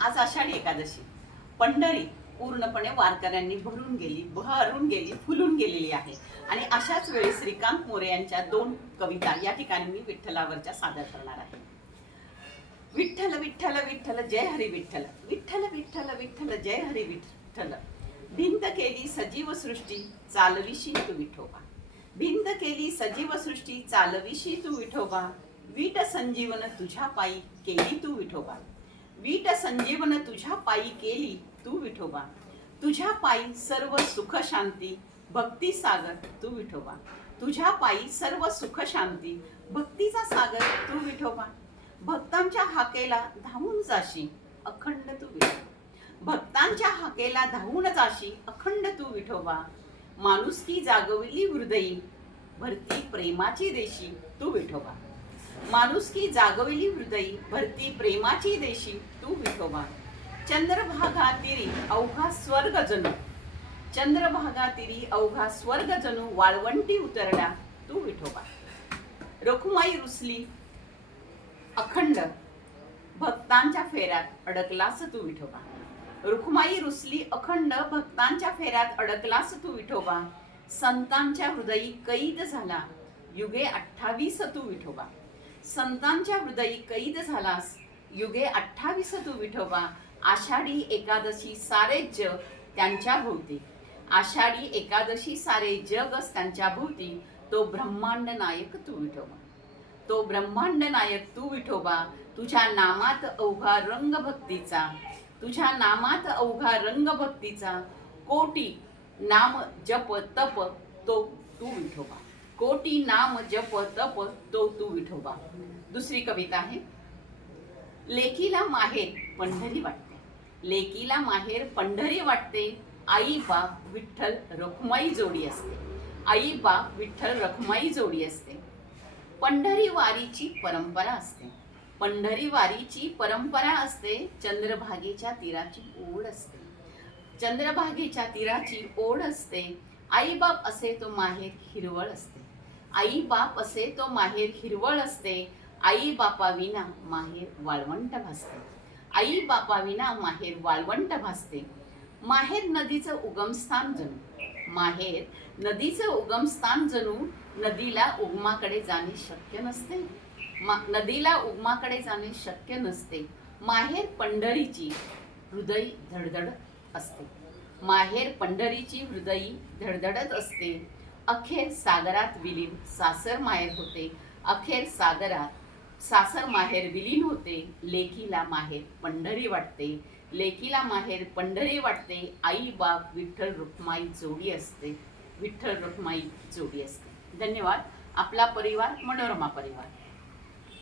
आज आषाढी एकादशी. पंढरी पूर्णपणे वारकऱ्यांनी भरून गेली भरून गेली फुलून गेलेली आहे. आणि अशाच वेळी श्रीकांत मोरे यांच्या दोन कविता या ठिकाणी मी विठ्ठलावरच्या सादर करणार आहे. विठ्ठल विठ्ठल विठ्ठल जय हरी विठ्ठल. विठ्ठल विठ्ठल विठ्ठल जय हरी विठ्ठल. भिंत केली सजीव सृष्टी चालविशी तू विठोबा. भिंत केली सजीव सृष्टी चालविशी तू विठोबा. वीट संजीवन तुझ्या पायी केली तू विठोबा. वीट संजीवन तुझ्या पायी केली तू विठोबा. तुझ्या पायी सर्व सुख शांती भक्ती सागर तू विठोबा. तुझ्या पायी सर्व सुख शांती भक्तीचा सागर तू विठोबा. भक्तांच्या हाकेला धावून जाशी अखंड तू विठोबा. भक्तांच्या हाकेला धावून जाशी अखंड तू विठोबा. माणुसकी जागविली हृदयी भरती प्रेमाची देशी तू विठोबा. माणुसकी जागविली हृदयी भरती प्रेमाची देशी तू विठोबा चंद्रभागा तिरी अवघा स्वर्ग जणू चंद्रभागा तिरी अवघा स्वर्ग जणू वाळवंटी उतरला तू विठोबा रखुमाई रुसली अखंड भक्तांच्या फेऱ्यात अडकलास तू विठोबा रुखमाई रुसली अखंड भक्तांच्या फेऱ्यात अडकलास तू विठोबा संतांच्या हृदयी कैद झाला युगे अठ्ठावीस तू विठोबा संतांच्या हृदयी कैद झालास. युगे अठ्ठावीस तू विठोबा. आषाढी एकादशी सारे जग त्यांच्या भोवती. आषाढी एकादशी सारे जगच त्यांच्या भोवती. तो ब्रह्मांड नायक तू विठोबा. तो ब्रह्मांड नायक तू विठोबा. तुझ्या नामात अवघा रंग भक्तीचा तुझ्या नामात अवघा रंग भक्तीचा कोटी नाम जप तप तो तू विठोबा. कोटी नाम जप तप तो तू विठोबा. दुसरी कविता आहे. लेकीला माहेर पंढरी वाटते. लेकीला माहेर पंढरी वाटते. आई बाप विठ्ठल रखुमाई जोडी असते. आई बाप विठ्ठल रखुमाई जोडी असते. पंढरी वारीची परंपरा असते. पंढरी वारीची परंपरा असते. चंद्रभागेच्या तीराची ओढ असते. चंद्रभागेच्या तीराची ओढ असते. आई बाप असे तो माहेर हिरवळ असते. आई बाप असे तो माहेर हिरवळ असते. आई बापाविना माहेर वाळवंट भासते. आई बापाविना माहेर वाळवंट भासते. माहेर नदीचं उगमस्थान जणू. माहेर नदीचं उगमस्थान जणू नदीला उगमाकडे जाणे शक्य नसते. मा- नदीला उगमाकडे जाणे शक्य नसते. माहेर पंढरीची हृदय धडधडत असते. माहेर पंढरीची हृदयी धडधडत असते. अखेर सागरात विलीन सासर माहेर होते. अखेर सागरात सासर माहेर विलीन होते लेकीला माहेर पंढरी वाटते. लेकीला माहेर पंढरी वाटते आई बाप विठ्ठल रुक्माई जोडी असते. विठ्ठल रुक्माई जोडी असते. धन्यवाद. आपला परिवार मनोरमा परिवार.